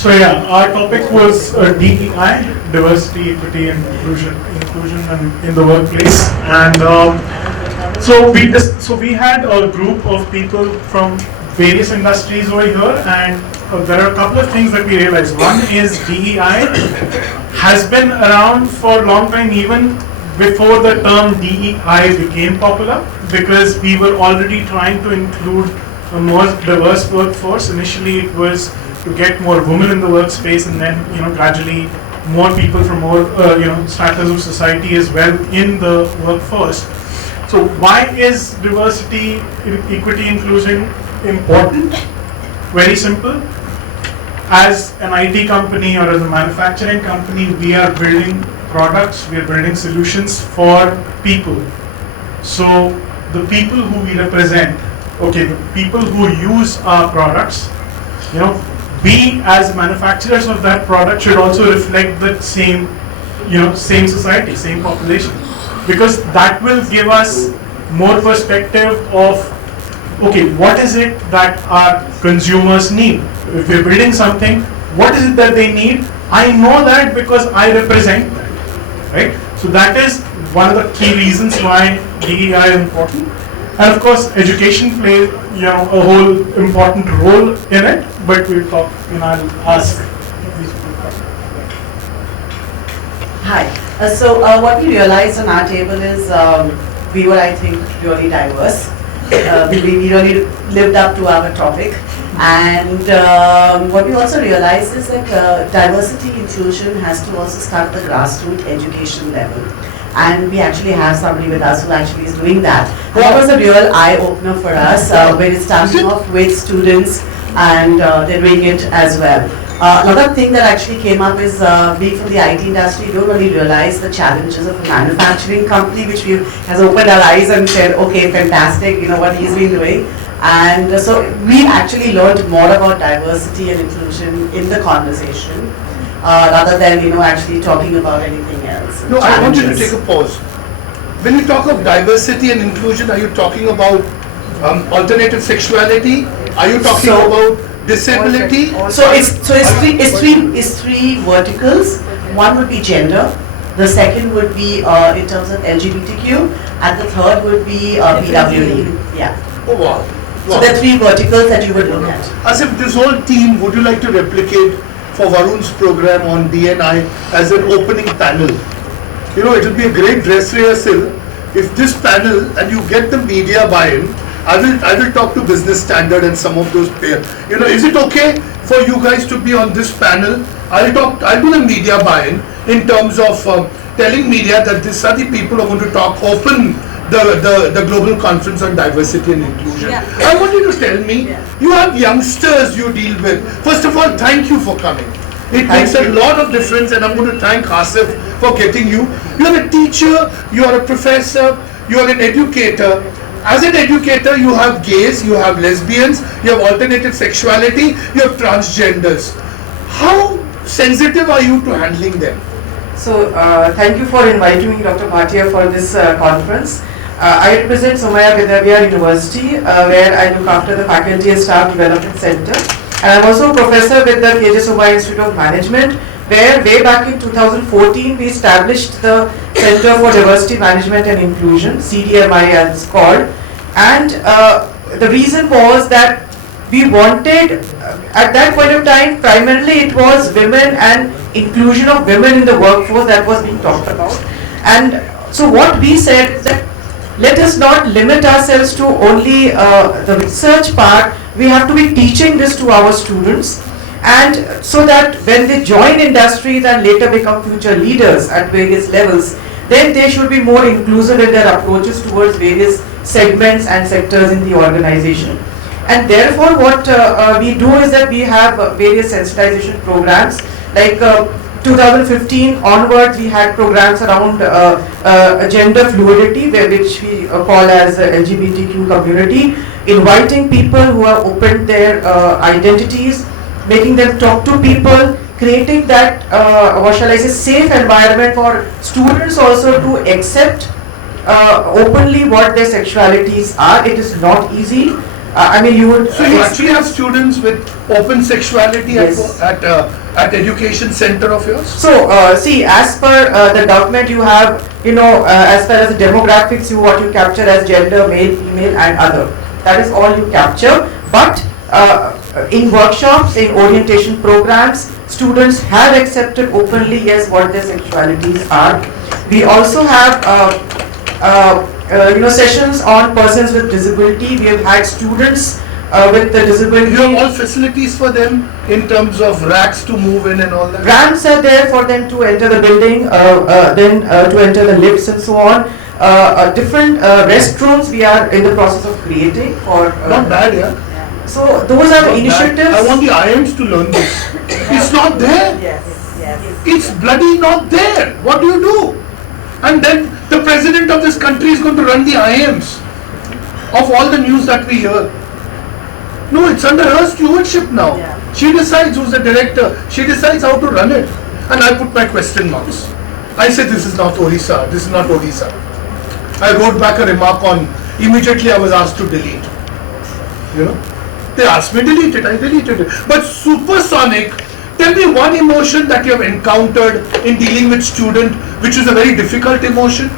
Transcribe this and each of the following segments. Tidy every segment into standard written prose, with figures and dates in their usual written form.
So yeah, our topic was DEI, diversity, equity, and inclusion in the workplace. And so we had a group of people from various industries over here, and there are a couple of things that we realized. One is DEI has been around for a long time, even before the term DEI became popular, because we were already trying to include a more diverse workforce. Initially, it was to get more women in the workspace, and then gradually more people from more stratas of society as well in the workforce. So why is diversity, equity, inclusion important? Very simple. As an IT company or as a manufacturing company, we are building products, we are building solutions for people. So the people who we represent, the people who use our products, we as manufacturers of that product should also reflect the same society, same population, because that will give us more perspective of what is it that our consumers need. If we're building something, what is it that they need? I know that because I represent that, right? So that is one of the key reasons why DEI is important. And of course, education plays a whole important role in it, but we'll talk, I'll ask these people. Hi. So what we realized on our table is we were, I think, really diverse. We really lived up to our topic. And what we also realized is that diversity inclusion has to also start at the grassroots education level. And we actually have somebody with us who actually is doing that. That was a real eye-opener for us when it's starting off with students and they're doing it as well. Another thing that actually came up is being from the IT industry, you don't really realize the challenges of a manufacturing company, which has opened our eyes and said, okay, fantastic, what he's been doing. And so we actually learned more about diversity and inclusion in the conversation, rather than actually talking about anything else. No, I want you to take a pause. When you talk of diversity and inclusion, are you talking about alternative sexuality? Are you talking about disability? So it's three verticals. One would be gender, the second would be in terms of LGBTQ, and the third would be PWD. Yeah. Oh wow. So there are three verticals that you would look at. As if this whole team, would you like to replicate for Varun's program on DNI as an opening panel? It will be a great dress rehearsal if this panel, and you get the media buy-in. I will talk to Business Standard and some of those players. Is it okay for you guys to be on this panel? I'll do the media buy-in in terms of telling media that these are the people who are going to talk open the global conference on diversity and inclusion. Yeah. I want you to tell me, you have youngsters you deal with. First of all, thank you for coming. It makes a lot of difference, and I'm going to thank Asif for getting you. You're a teacher, you're a professor, you're an educator. As an educator, you have gays, you have lesbians, you have alternative sexuality, you have transgenders. How sensitive are you to handling them? So, thank you for inviting me, Dr. Bhatia, for this conference. I represent Somaya Vidya University, where I look after the Faculty and Staff Development Center. And I'm also a professor with the KJ Somaya Institute of Management, where way back in 2014 we established the Center for Diversity Management and Inclusion, CDMI as it's called. And the reason was that we wanted, at that point of time, primarily it was women and inclusion of women in the workforce that was being talked about. And so what we said is that let us not limit ourselves to only the research part. We have to be teaching this to our students, and so that when they join industries and later become future leaders at various levels, then they should be more inclusive in their approaches towards various segments and sectors in the organization. And therefore what we do is that we have various sensitization programs, like 2015 onwards we had programs around gender fluidity, which we call as LGBTQ community, inviting people who have opened their identities, making them talk to people, creating that what shall I say, safe environment for students also to accept openly what their sexualities are. It is not easy. I mean, you would. So you actually have students with open sexuality Yes. at education center of yours? So, see, as per the document you have, as far as the demographics, what you capture as gender, male, female and other. That is all you capture. But in workshops, in orientation programs, students have accepted openly, yes, what their sexualities are. We also have, sessions on persons with disability. We have had students with the disability. You have all facilities for them in terms of racks to move in and all that? Ramps are there for them to enter the building, then to enter the lifts and so on. Different restrooms we are in the process of creating for. Not bad, yeah. So those are the Not bad. initiatives. I want the IMs to learn this. It's not there. Yes, yes. It's bloody not there. What do you do? And then the president of this country is going to run the IMs of all the news that we hear. No, it's under her stewardship now. Yeah. She decides who's the director. She decides how to run it. And I put my question marks. I said this is not Odisha. This is not Odisha. I wrote back a remark on, immediately I was asked to delete. You know? They asked me to delete it, I deleted it. But supersonic, tell me one emotion that you have encountered in dealing with student, which is a very difficult emotion.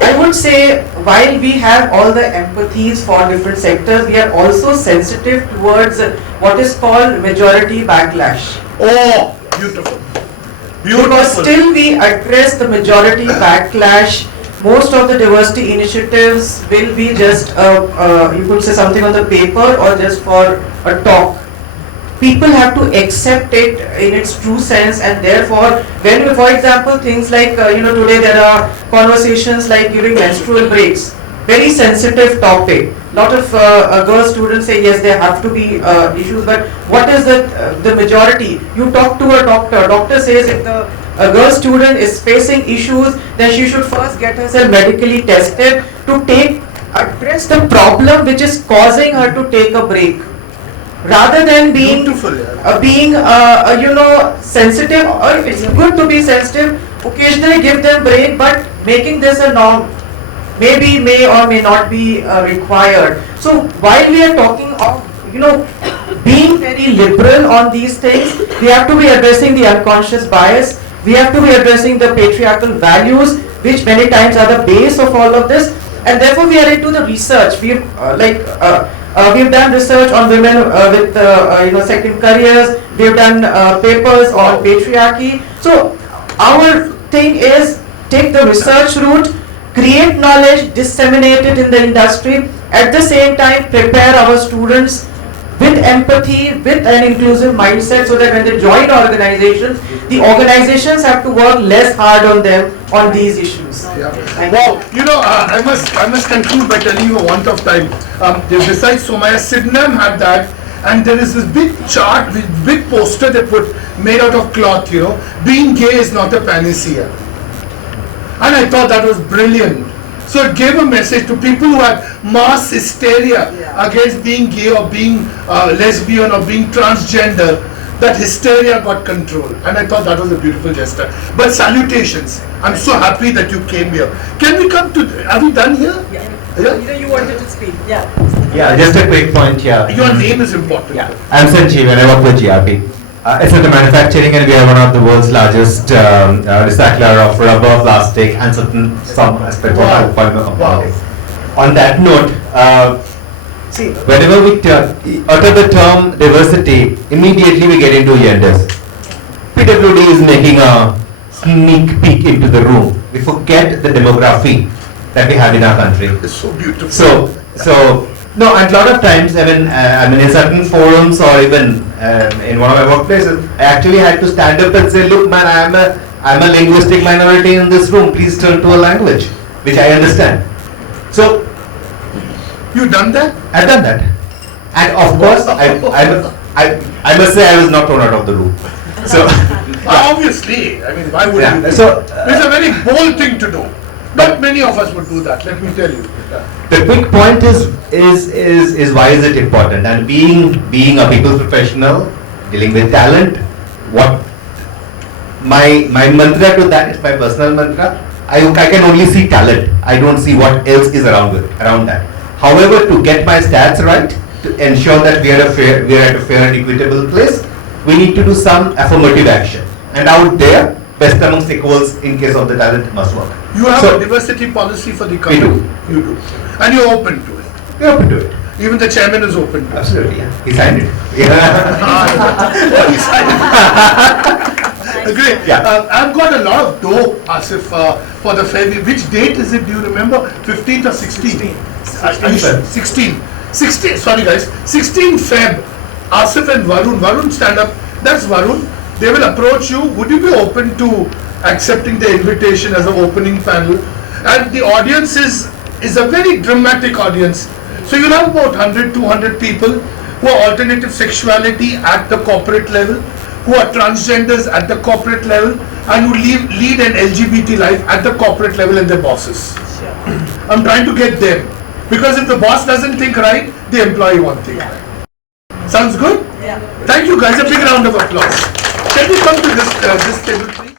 I would say while we have all the empathies for different sectors, we are also sensitive towards what is called majority backlash. Oh, beautiful. Because Beautiful. still we address the majority backlash. Most of the diversity initiatives will be just, you could say something on the paper or just for a talk. People have to accept it in its true sense, and therefore, when, for example, things like, today there are conversations like during menstrual breaks, very sensitive topic. Lot of girl students say yes, there have to be issues, but what is the majority? You talk to a doctor says if the a girl student is facing issues, then she should first get herself medically tested to address the problem which is causing her to take a break. Rather than being Beautiful, yeah. sensitive, or it's good to be sensitive, occasionally give them break, but making this a norm maybe may or may not be required. So while we are talking of being very liberal on these things, we have to be addressing the unconscious bias. We have to be addressing the patriarchal values, which many times are the base of all of this, and therefore we are into the research. We've done research on women with second careers. We've done papers on patriarchy. So our thing is take the research route, create knowledge, disseminate it in the industry. At the same time, prepare our students with empathy, with an inclusive mindset, so that when they join organizations, the organizations have to work less hard on them on these issues. Yeah. Wow, I must conclude by telling you a want of time. Besides Somaya, Sidnam had that, and there is this big chart, this big poster they put made out of cloth. Being gay is not a panacea, and I thought that was brilliant. So it gave a message to people who had mass hysteria against being gay or being lesbian or being transgender. That hysteria got control, and I thought that was a beautiful gesture. But salutations! I'm so happy that you came here. Can we come to? Are we done here? Yeah. You wanted to speak. Yeah. Yeah, just a quick point here. Your name is important. Yeah, I'm Sanjeev and I work with GRP. It's in the manufacturing, and we are one of the world's largest recycler of rubber, plastic, and some aspect Wow. of polymer Wow. compounding. On that note, whenever we utter the term diversity, immediately we get into genders. PWD is making a sneak peek into the room. We forget the demography that we have in our country. It's so beautiful. No, and a lot of times, in certain forums or even in one of my workplaces, I actually had to stand up and say, look man, I'm a linguistic minority in this room, please turn to a language, which I understand. So, You done that? I've done that. And of course, I must say I was not thrown out of the room. So, Obviously, why would Yeah, you? so, It's a very bold thing to do. Not many of us would do that. Let me tell you. the quick point is why is it important? And being a people professional, dealing with talent, what my mantra to that is my personal mantra. I can only see talent. I don't see what else is around that. However, to get my stats right, to ensure that we are at a fair and equitable place, we need to do some affirmative action. And out there, best amongst equals in case of the talent must work. You have So, a diversity policy for the We company. do. You do. And you're open to it. We're open to it. Even the chairman is open to it. Absolutely, yeah. He signed it. Great. Yeah. I've got a lot of dough, Asif, for the fair. Which date is it? Do you remember? 15th or 16th? 16. 16. Sorry, guys. 16 Feb. Asif and Varun. Varun, stand up. That's Varun. They will approach you. Would you be open to accepting the invitation as an opening panel? And the audience is a very dramatic audience. So you'll have about 100, 200 people who are alternative sexuality at the corporate level, who are transgenders at the corporate level, and who lead an LGBT life at the corporate level and their bosses. I'm trying to get them. Because if the boss doesn't think right, the employee won't think right. Sounds good? Yeah. Thank you guys. A big round of applause. Can we come to this table?